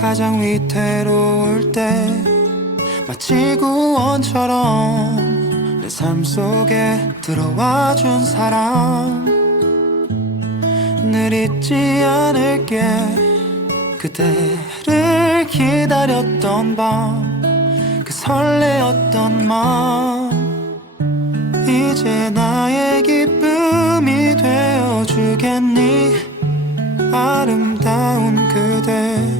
가장 위태로울 때 마치 구원처럼 내 삶 속에 들어와 준 사람. 늘 잊지 않을게. 그대를 기다렸던 밤 그 설레었던 마음. 이제 나의 기쁨이 되어주겠니? 아름다운 그대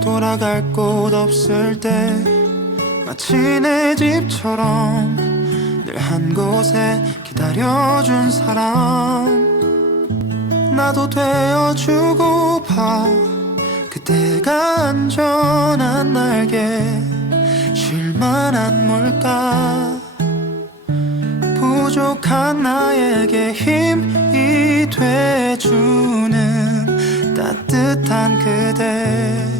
돌아갈 곳 없을 때 마치 내 집처럼 늘 한 곳에 기다려준 사람. 나도 되어주고파 그대가 안전한 날개. 쉴만한 물가. 부족한 나에게 힘이 돼주는 따뜻한 그대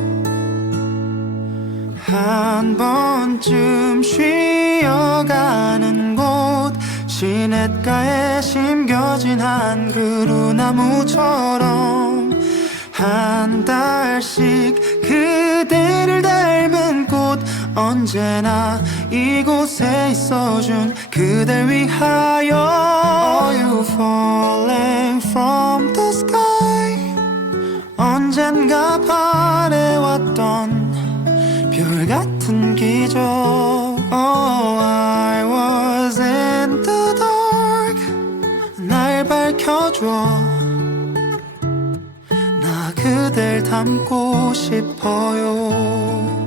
한 번쯤 쉬어가는 곳 시냇가에 심겨진 한 그루 나무처럼 한 달씩 그대를 닮은 꽃 언제나 이곳에 있어준 그댈 위하여. Are you falling from the sky? 언젠가 바래왔던 별 같은 기적. Oh I was in the dark. 날 밝혀줘. 나 그댈 닮고 싶어요